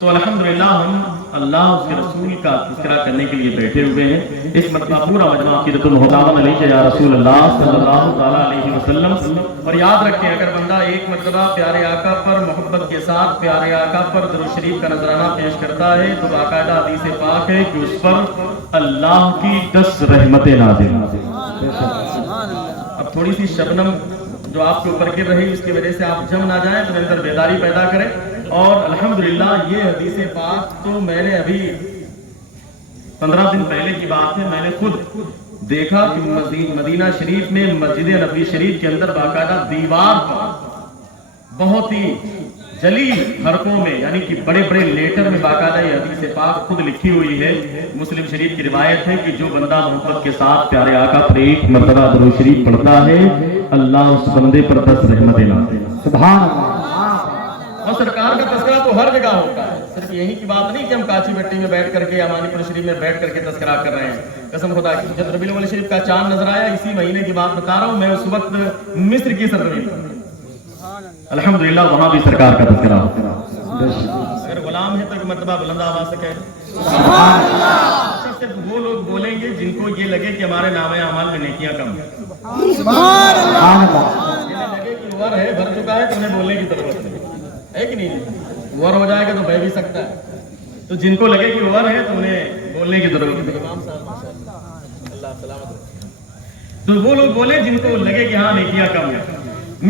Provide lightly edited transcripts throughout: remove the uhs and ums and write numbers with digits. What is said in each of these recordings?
تو الحمدللہ ہم اللہ اس کے رسول کا تذکرہ کرنے کے لیے بیٹھے ہوئے ہیں۔ اس مرتبہ پورا مجمع عقیدۃ المحتاون علیہ یا رسول اللہ صلی اللہ تعالیٰ علیہ وسلم، اور یاد رکھیں اگر بندہ ایک مرتبہ پیارے آقا پر محبت کے ساتھ پیارے آقا پر درود شریف کا نذرانہ پیش کرتا ہے تو باقاعدہ حدیث پاک ہے کہ اس پر اللہ کی 10 رحمتیں نازل۔ اب تھوڑی سی شبنم جو آپ کے اوپر گر رہی اس کی وجہ سے آپ جم نہ جائیں تو میرے اندر بیداری پیدا کریں۔ اور الحمدللہ یہ حدیث پاک تو میں نے ابھی 15 دن پہلے کی بات ہے، میں نے خود دیکھا کہ مدینہ شریف میں مسجد نبوی شریف کے اندر باقاعدہ دیوار پر بہت ہی جلی حرفوں میں یعنی کہ بڑے بڑے لیٹر میں باقاعدہ یہ حدیث پاک خود لکھی ہوئی ہے۔ مسلم شریف کی روایت ہے کہ جو بندہ محبت کے ساتھ پیارے آقا پر ایک مرتبہ درود شریف پڑھتا ہے اللہ اس بندے پر 10 رحمتیں نازل۔ سبحان اللہ۔ اور سرکار کا تذکرہ تو ہر جگہ ہوتا ہے، صرف یہی کی بات نہیں کہ ہم کاچی بٹی میں بیٹھ کر کے امانی پور شریف میں بیٹھ کر کے تذکرہ کر رہے ہیں۔ قسم خدا کی جب ربیع الاول شریف کا چاند نظر آیا، اسی مہینے کی بات بتا رہا ہوں، میں اس وقت مصر کی سرزمین پر الحمدللہ وہاں بھی سرکار کا تذکرہ ہوتا ہے۔ اگر غلام ہے تو ایک مرتبہ بلند آواز سے کہے سبحان اللہ۔ صرف وہ لوگ بولیں گے جن کو یہ لگے کہ ہمارے نامہ اعمال میں نیکیاں کم ہیں۔ سبحان اللہ۔ جنہیں لگے کہ عمر ہے بھر چکا ہے تو انہیں بولنے کی ضرورت نہیں ہے کہ نہیں، عمر ہو جائے گا تو بہ بھی سکتا ہے، تو جن کو لگے کہ عمر ہے تو انہیں بولنے کی ضرورت نہیں۔ امام صاحب اللہ سلامت رکھے، تو وہ لوگ بولے جن کو لگے کہ ہاں نیکیاں کم ہیں۔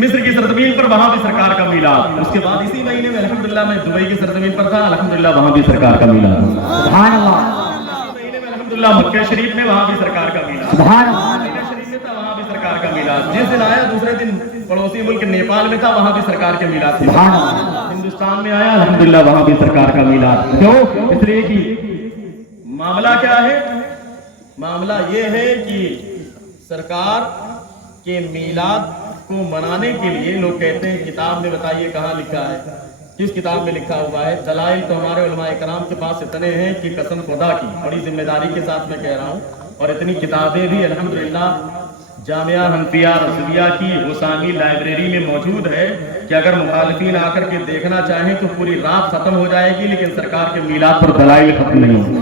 مصر کی سرزمین پر وہاں بھی سرکار کا میلاد، اس کے بعد اسی مہینے میں الحمدللہ میں دبئی کی سرزمین پر تھا، الحمدللہ وہاں بھی سرکار کا میلاد۔ سبحان اللہ۔ اسی مہینے میں الحمدللہ مکہ شریف میں وہاں بھی سرکار کا میلاد۔ سبحان اللہ۔ مدینہ شریف میں تھا وہاں بھی سرکار کا میلاد، جس دن آیا دوسرے دن پڑوسی ملک نیپال میں تھا وہاں بھی سرکار کے میلاد۔ سبحان اللہ۔ ہندوستان میں آیا الحمدللہ وہاں بھی سرکار کا میلاد۔ کیوں؟ اس لیے کہ معاملہ کیا ہے؟ معاملہ یہ ہے کہ سرکار کے میلاد کو منانے کے لیے لوگ کہتے ہیں کتاب میں بتائیے کہاں لکھا ہے، کس کتاب میں لکھا ہوا ہے؟ دلائل تو ہمارے علماء کرام کے پاس اتنے ہیں کہ قسم خدا کی بڑی ذمہ داری کے ساتھ میں کہہ رہا ہوں، اور اتنی کتابیں بھی الحمدللہ جامعہ حنفیہ رضویہ کی حسانی لائبریری میں موجود ہے کہ اگر مخالفین آ کر کے دیکھنا چاہیں تو پوری رات ختم ہو جائے گی، لیکن سرکار کے میلاد پر دلائل ختم نہیں ہوگی۔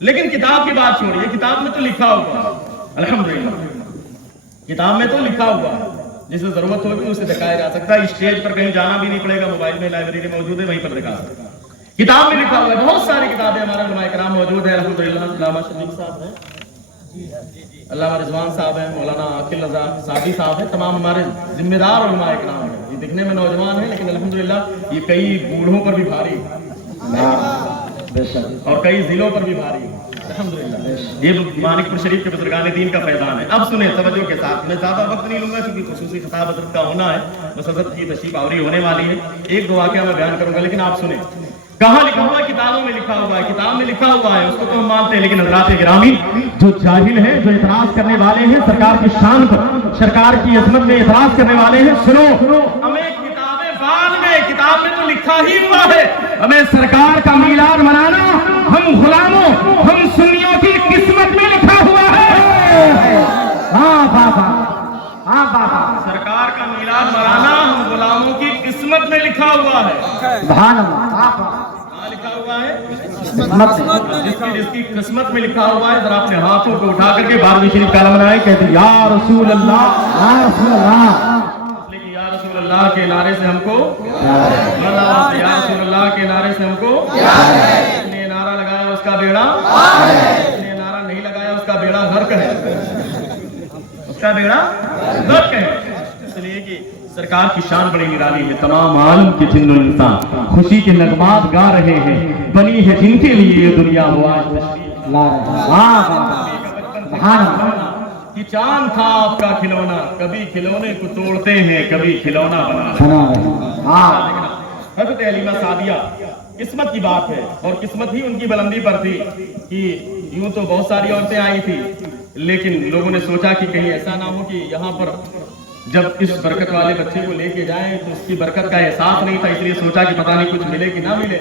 لیکن کتاب کی بات چھوڑیے، کتاب میں تو لکھا ہوا الحمدللہ، کتاب میں تو لکھا ہوا ہے، جسے ضرورت ہوگی اسے دکھایا جا سکتا ہے، اسٹیج پر کہیں جانا بھی نہیں پڑے گا، موبائل میں لائبریری موجود ہے وہیں پر دکھا سکتا ہے۔ کتاب میں لکھا ہوا ہے، بہت ساری کتابیں ہمارے علماء کرام موجود ہیں الحمدللہ۔ علامہ شفیق صاحب ہیں، علامہ رضوان صاحب ہیں، مولانا عاقل رضا صاحبی صاحب ہیں، تمام ہمارے ذمہ دار علماء کرام ہیں۔ یہ دکھنے میں نوجوان ہیں لیکن الحمدللہ یہ کئی بوڑھوں پر بھی بھاری اور کئی ضلعوں پر بھی بھاری الحمدللہ۔ یہ مانک پور شریف کے بزرگان دین کا فیضان ہے۔ اب سنیں توجہ کے ساتھ، میں زیادہ وقت نہیں لوں گا کیونکہ خصوصی خطاب حضرت کا ہونا ہے، بس حضرت کی تشریف آوری ہونے والی ہے، ایک دو واقعہ میں بیان کروں گا، لیکن آپ سنیں کہاں لکھا ہوا ہے؟ کتابوں میں لکھا ہوا ہے، کتاب میں لکھا ہوا ہے، اس کو تو ہم مانتے ہیں، لیکن حضرات گرامی جو جاہل ہیں، جو اعتراض کرنے والے ہیں سرکار کی شان پر، سرکار کی عظمت میں اعتراض کرنے والے ہیں، سنو، ہمیں کتابیں بعد میں، کتاب میں تو لکھا ہی ہوا ہے، ہمیں سرکار کا میلاد منانا ہم غلاموں، ہم سنیوں کی قسمت میں لکھا ہوا ہے۔ ہاں بابا، ہاں بابا، سرکار کا میلاد منانا ہم غلاموں کی قسمت میں لکھا ہوا ہے۔ سبحان اللہ۔ کہاں لکھا ہوا ہے؟ جس کی قسمت میں لکھا ہوا ہے، ذرا اپنے ہاتھوں کو اٹھا کر کے 12ویں شریف کا علم بنائے، کہتے یا رسول اللہ، یا رسول اللہ، لیکن یا رسول اللہ کے نعرے سے ہم کو، یا رسول اللہ کے نعرے سے ہم کو، جس نے نعرہ لگایا اس کا بیڑا، جس نے نعرہ نہیں لگایا اس کا بیڑا غرق ہے، اس کا بیڑا غرق ہے۔ اس لیے کہ سرکار کی شان بڑی نرالی ہے، تمام عالم کے جن و انسان خوشی کے نغمات گا رہے ہیں، بنی ہے جن کے لیے یہ دنیا ہوا تشریف لا رہے کہ چاند تھا آپ کا کھلونا، کبھی کھلونے کو توڑتے ہیں کبھی کھلونا بنا۔ حضرت حلیمہ سعدیہ قسمت کی بات ہے، اور قسمت ہی ان کی بلندی پر تھی کہ یوں تو بہت ساری عورتیں آئی تھی، لیکن لوگوں نے سوچا کہ کہیں ایسا نہ ہو کہ یہاں پر جب اس برکت والے بچے کو لے کے جائیں تو اس کی برکت کا احساس نہیں تھا، اس لیے سوچا کہ پتہ نہیں کچھ ملے کہ نہ ملے،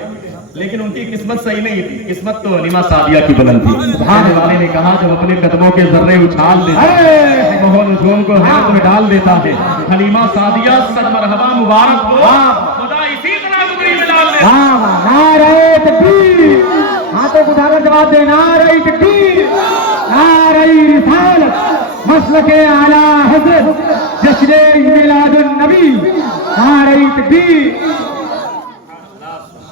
لیکن ان کی قسمت صحیح نہیں تھی، قسمت تو حلیمہ سعدیہ کی بلند تھی۔ سبحان والے نے کہا جب اپنے قدموں کے ذرے اچھال دیتا ہے، وہ نجوم کو حیرت میں ڈال دیتا ہے، حلیمہ سعدیہ صد مرحبا مبارک ہو، خدا اس जवाब दे। नारे तकबीर, नारे रिसालत, मसलके आला हज़रत, जश्न मिलादुन नबी, नारे तकबीर।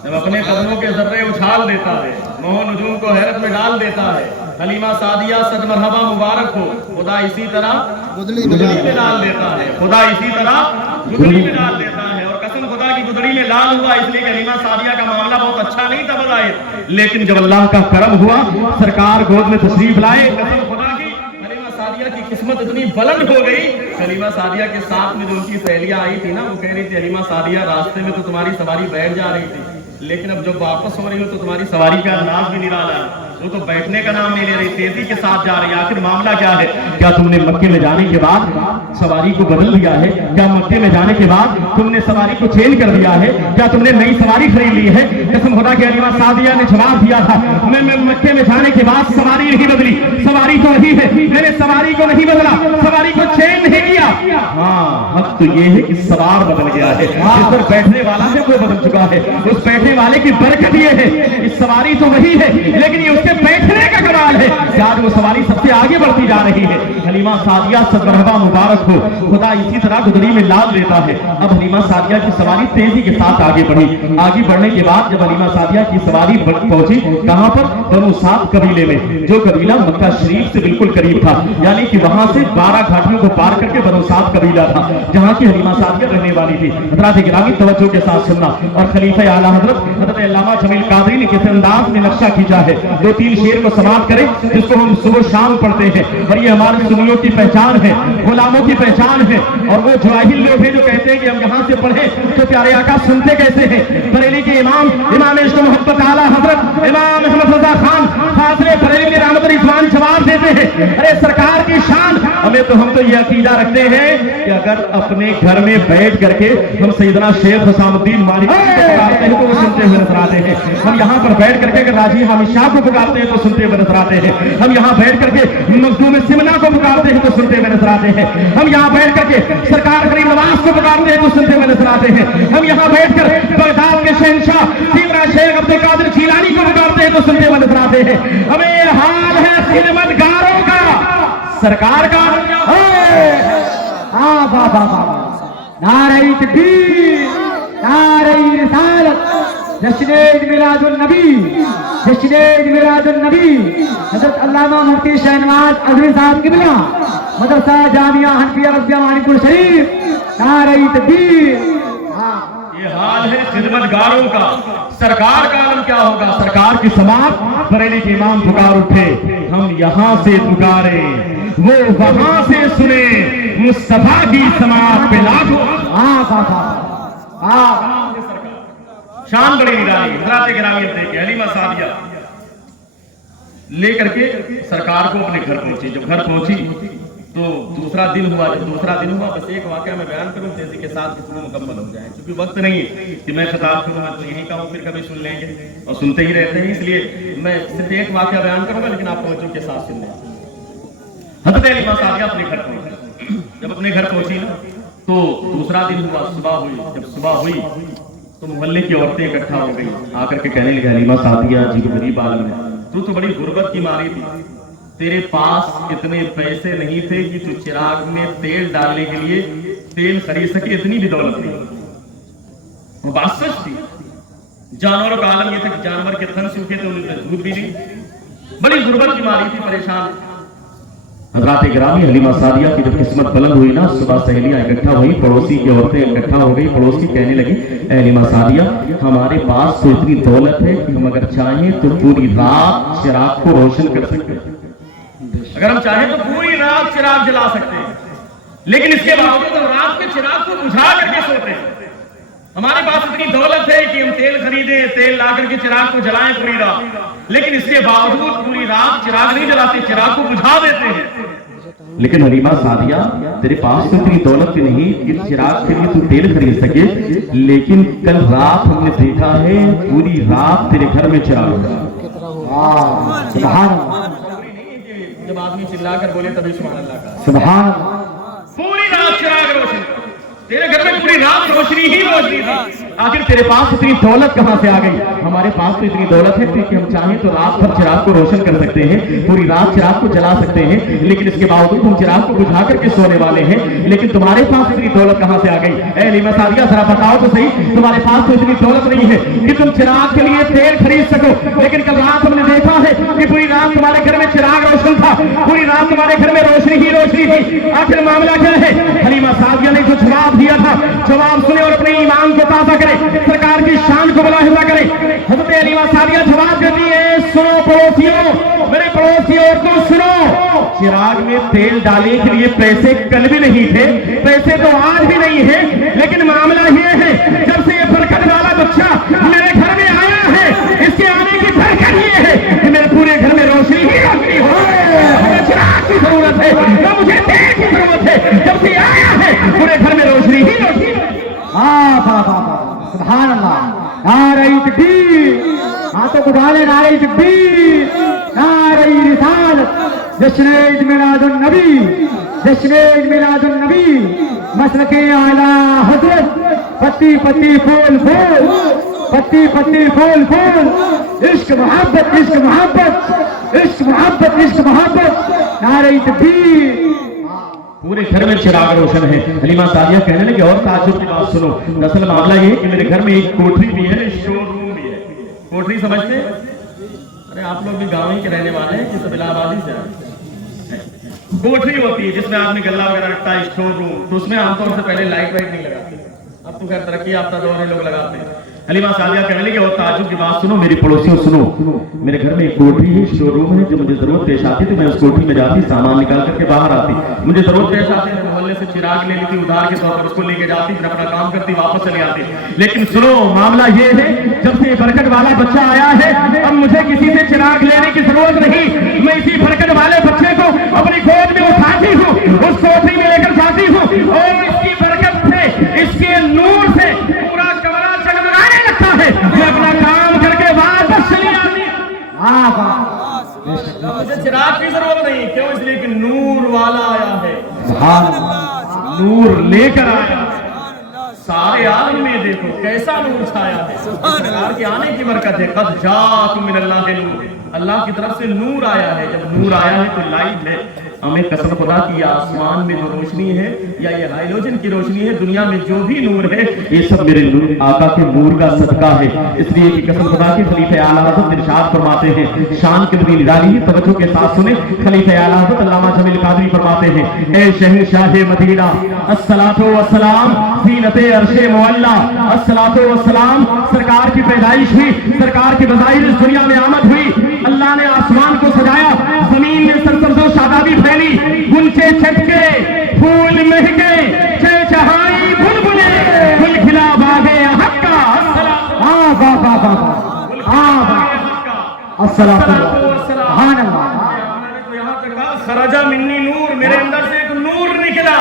जब अपने कदमों के जर्रे उछाल देता है, मोह नजूम को हैरत में डाल देता है, हलीमा सादिया सद मरहबा मुबारक हो, खुदा इसी तरह गुदड़ी में डाल देता है, खुदा इसी तरह गुदड़ी में डाल देता है। और कसम खुदा की गुदड़ी में लाल हुआ इसलिए कि हलीमा सादिया का मामला बहुत अच्छा नहीं था बज़ाहिर, लेकिन जब अल्लाह का करम हुआ, सरकार गोद में तशरीफ लाए, कसम खुदा की हलीमा सादिया की किस्मत इतनी बुलंद हो गई। हलीमा सादिया के साथ में जो उनकी सहेलियां आई थी ना, वो कह रही थी हलीमा सादिया रास्ते में तो तुम्हारी सवारी बैठ जा रही थी, लेकिन अब जब वापस हो रही हो तो तुम्हारी सवारी का अंदाज भी निराला है, वो तो बैठने का नाम नहीं ले रही, तेजी के साथ जा रही है। आखिर मामला क्या है? क्या तुमने मक्के में जाने के बाद सवारी को बदल दिया है? क्या मक्के में जाने के बाद तुमने सवारी को चेंज कर दिया है? क्या तुमने नई सवारी खरीद ली है? कसम खुदा की हलीमा सादिया ने जवाब दिया था, मैं मक्के में जाने के बाद सवारी नहीं बदली, सवारी तो वही है, मैंने सवारी को नहीं बदला, सवारी को चेंज नहीं किया। हाँ, हक तो ये है कि सवार बदल गया है, जिस पर बैठने वाला है वो बदल चुका है। उस बैठने वाले की बरकत ये है कि सवारी तो वही है, लेकिन ये उसके बैठने का कमाल है कि आज वो सवारी सबसे आगे बढ़ती जा रही है। हलीमा सादिया सद मरहबा मुबारक हो, खुदा इसी तरह गुदड़ी में लाल देता है। अब हलीमा सादिया की सवारी तेजी के साथ आगे बढ़ी। आगे बढ़ने के बाद जब हलीमा सादिया की सवारी पहुंची कहां पर? बनु साद कबीले में, जो कबीला मक्का शरीफ से बिल्कुल करीब था, यानी कि वहां से 12 घाटियों को पार करके बनु साद कबीला था जहां की हलीमा सादिया रहने वाली थी। हज़रात गिरामी तवज्जो के साथ सुनना। और खलीफा आला हज़रत हज़रत अल्लामा जमील कादरी ने किस अंदाज में नक्शा खींचा है, 2-3 शेर को समाप्त करें जिसको हम सुबह शाम पढ़ते हैं, और ये हमारे सुन्नियों की पहचान है, गुलामों की पहचान है। और वो जाहिल लोग हैं जो कहते हैं कि हम यहाँ से पढ़ें तो प्यारे आका सुनते कैसे हैं। बरेली के इमाम इश्क मोहब्बत आला हज़रत इमाम अहमद रज़ा खान फाज़िले बरेली के रहमत रिज़वान जवाब देते हैं, अरे सरकार की शान, हमें तो हम तो ये अकीदा रखते हैं कि अगर अपने घर में बैठ करके हम सैयदना शेख हुसैनुद्दीन मालिक को पुकारते हैं तो वो सुनते हुए नजर आते हैं। हम यहाँ पर बैठ करके अगर राजी हामिद शाह को पुकारते हैं तो सुनते हुए नजर आते हैं। हम यहाँ बैठ करके मखदूम सिमना को पुकारते हैं तो सुनते हुए नजर आते हैं। हम यहाँ बैठ करके सरकार गरीब नवाज को पुकारते हैं तो सुनते हुए नजर आते हैं। हम यहाँ बैठकर बगदाद के शहंशाह सैयदना शेख अब्दुल कादिर जीलानी को पुकारते हैं तो सुनते हुए नजर आते हैं। हमें हाल है खिदमतगारों का, सरकार का। नारे तकबीर, नारे रिसालत, जश्न मिलादुन नबी, जश्न मिलादुन नबी। हज़रत अल्लामा मुफ्ती शहनवाज अज़हरी साहब क़िबला, मदरसा जामिया हनफिया रज़िया मानिकपुर शरीफ, नारे तकबीर। ये हाल है खिदमतगारों का, सरकार का आलम क्या होगा? सरकार की समात बरेली के इमाम पुकार उठे, हम यहाँ से पुकारे, वो वहां से सुने, मुस्तफा की समात पे लाखों। शान बड़ी निराली। हज़रात गिरामी देखिए, हलीमा सादिया लेकर के सरकार को अपने घर पहुंची। जब घर पहुंची तो दूसरा दिन हुआ। बस एक वाकया मैं बयान करूं तेजी के साथ जिसमें मुकम्मल हो जाए, क्योंकि वक्त नहीं है कि मैं खिताब करूं, मैं तो यही कहूं, फिर कभी सुन लेंगे और सुनते ही रहते हैं, इसलिए मैं सिर्फ एक वाकया बयान करूंगा, लेकिन आप तवज्जो के साथ सुन लें। हज़रत हलीमा सादिया अपने घर पहुंची। जब अपने घर पहुंची ना तो दूसरा दिन हुआ, सुबह हुई। जब सुबह हुई तो मोहल्ले की औरतें इकट्ठा हो गई, आकर के कहने लगी, हलीमा सादिया जी गरीब आदमी है, तू तो बड़ी गुर्बत की मारी थी, तेरे पास इतने पैसे नहीं थे कि तू चिराग में तेल डालने के लिए तेल खरीद सके, इतनी भी दौलत नहीं। वो बात सच थी। जानवरों का आलम ये था कि जानवर के थन सूखे थे, उन्हें दूध भी नहीं, बड़ी गुर्बत की मारी थी, परेशान। हज़रात गिरामी हलीमा सादिया की जब किस्मत बुलंद हुई ना, सुबह सहेलियां इकट्ठा हुई, पड़ोसी की औरतें इकट्ठा हो गई। पड़ोसी कहने लगी, हलीमा सादिया हमारे पास तो इतनी दौलत है कि हम अगर चाहें तो पूरी रात चिराग को रोशन कर सकते हैं, अगर हम चाहें तो पूरी रात चिराग जला सकते हैं, लेकिन इसके बावजूद हम रात के चिराग को बुझा करके सोते हैं। हमारे पास इतनी दौलत है कि हम तेल खरीदें, तेल ला करके चिराग को जलाएं पूरी रात, लेकिन इसके बावजूद पूरी रात चिराग नहीं जलाते, चिराग को बुझा देते हैं। लेकिन हलीमा सादिया तेरे पास तो इतनी दौलत नहीं कि चिराग के लिए तू तेल खरीद सके, लेकिन कल रात हमने देखा है पूरी रात तेरे घर में चिराग होगा। जब आदमी चिल्लाकर बोले तभी सुभान अल्लाह का सुभान। पूरी रात चिराग रोशन, तेरे घर में पूरी रात रोशनी ही रोशनी थी। आखिर तेरे पास इतनी दौलत कहां से आ गई? हमारे पास तो इतनी दौलत है कि हम चाहें तो रात भर चिराग को रोशन कर सकते हैं, पूरी रात चिराग को जला सकते हैं, लेकिन इसके बावजूद हम चिराग को बुझा करके सोने वाले हैं। लेकिन तुम्हारे पास इतनी दौलत कहां से आ गई? ऐ हलीमा सादिया जरा बताओ तो सही, तुम्हारे पास तो इतनी दौलत नहीं है कि तुम चिराग के लिए तेल खरीद सको, लेकिन कल रात हमने देखा है कि पूरी रात तुम्हारे घर में चिराग रोशन था, पूरी रात तुम्हारे घर में रोशनी ही रोशनी थी। आखिर मामला क्या है? हलीमा सादिया ने जो जवाब दिया था, जवाब सुने और अपने ईमान को ताज़ा करें, सरकार की शान को मुलाहिजा करें। हज़रत हलीमा सादिया जवाब देती है, सुनो पड़ोसियों, मेरे पड़ोसियों तुम सुनो, चिराग में तेल डालने के लिए पैसे कल भी नहीं थे, पैसे तो आज भी नहीं है, लेकिन मामला ये है जब से ये बरकत वाला बच्चा मेरे घर में आया है, इसके आने की बरकत ये है कि मेरे पूरे घर में रोशनी ही रोशनी हो। मुझे चिराग की जरूरत है, न मुझे तेल की जरूरत है, जब से आया है पूरे घर में रोशनी ही रोशनी। सुभान अल्लाह, नारे तकबीर, हाथों को डाले नारे तकबीर, नारे रिसालत, जश्न ईद मिलादुन नबी, जश्न ईद मिलादुन नबी, मसलके आला हज़रत, पत्ती पत्ती फूल फूल, पत्ती पत्ती फूल फूल, इश्क मोहब्बत इश्क मोहब्बत, इश्क मोहब्बत इश्क मोहब्बत, नारे तकबीर। पूरे घर में चिराग रोशन है। हलीमा सादिया कहने लगी और ताज्जुब की बात सुनो, दरअसल मामला ये है कि मेरे घर में एक कोठरी भी है, शोरूम भी है। कोठरी समझते हैं? अरे आप लोग भी गाँव ही के रहने वाले हैं कि सब इलाहाबादी से आए? कोठरी होती है जिसमें आदमी गल्ला वगैरह रखता है, स्टोर रूम, तो उसमें आमतौर से पहले लाइट वाइट नहीं लगाते, अब तो खैर तरक्की याफ्ता दौर है, लोग लगाते हैं। हलीमा सादिया कहने लगी और ताज्जुब की बात सुनो, मेरी पड़ोसियों सुनो, मेरे घर में एक कोठरी है, स्टोर रूम है, जो मुझे जरूरत पेश आती तो मैं उस कोठरी में जाती, सामान निकाल करके बाहर आती, मुझे जरूरत पेश आती मैं मोहल्ले से चिराग ले लेती उधार के तौर पर, उसको लेके जाती, फिर अपना काम करती, वापस चली आती। लेकिन सुनो, मामला ये है जब से ये बरकत वाला बच्चा आया है, अब मुझे किसी से चिराग लेने की जरूरत नहीं, मैं इसी बरकत वाले बच्चे को अपनी गोद में उठाती हूँ, उस कोठरी में लेकर जाती हूँ, और इसकी बरकत से, इसके नूर से पूरा कमरा जगमगाने लगता है। मैं अपना काम करके वापस चली आती। मुझे चिराग की जरूरत नहीं, क्यों? इसलिए कि नूर वाला आया है, नूर लेकर आया। सारे आलम में देखो कैसा नूर छाया है, सरकार के आने की बरकत है। कद जाकुम मिनल्लाहि नूर, अल्लाह की तरफ से नूर आया है। जब नूर आया है तो लाइट है। हमें कसम खुदा की आसमान में जो रोशनी है या ये हाइड्रोजन की रोशनी है, दुनिया में जो भी नूर है, ये सब मेरे नूर आका के नूर का सदका है। इसलिए कि कसम खुदा के खलीफे आला हज़रत इरशाद फरमाते हैं, शान के नबी निराली है, तवज्जो के साथ सुने, खलीफे आला हज़रत अल्लामा जमील कादरी फरमाते हैं, ए शहंशाह मदीना अस्सलातु वस्सलाम ज़ीनते अर्शे मुअल्ला, अस्सलातु वस्सलाम, सरकार की पैदाइश हुई, सरकार की बज़ाहिर इस दुनिया में आमद हुई। अल्लाह ने आसमान को सजाया, जमीन में सरसब्ज़ो शादाबी फैली, गुलचे छटके, फूल महके, चहचहाई बुलबुले, फूल खिला बागे हक का, खरजा मिन्नी नूर, मेरे अंदर से एक नूर निकला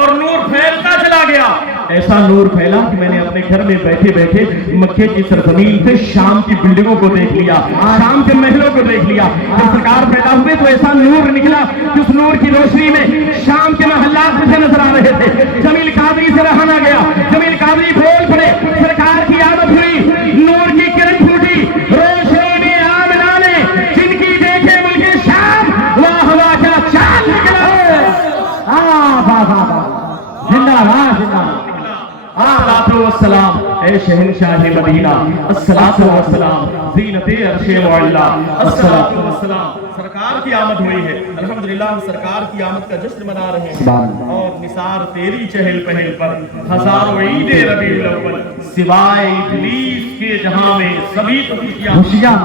और नूर फैलता चला गया। ऐसा नूर फैला कि मैंने अपने घर में बैठे बैठे मक्के की सरजमीन से शाम की बिल्डिंगों को देख लिया, शाम के महलों को देख लिया। जब सरकार पैदा हुए तो ऐसा नूर निकला कि उस नूर की रोशनी में शाम के महल्लात मुझे नजर आ रहे थे। जमील कादरी से रहा ना गया, जमील कादरी बोल पड़े, सरकार की आदत हुई, नूर की किरण फूटी, रोशनी में आमना ने जिनकी देखे मुल्के शाम, वाह वाह क्या चांद निकला। जिंदाबाद जिंदाबाद, अस्सलातु वस्सलाम, ए शहंशाह मदीना, अस्सलातु वस्सलाम ज़ीनते अर्शे मुअल्ला, अस्सलातु वस्सलाम। सरकार की आमद हुई है, अल्हम्दुलिल्लाह हम सरकार की आमद का जश्न मना रहे हैं, और निसार तेरी चहल पहल पर हजारों ईद रबीउल अव्वल, सिवाय इब्लीस के जहां में सभी खुशियां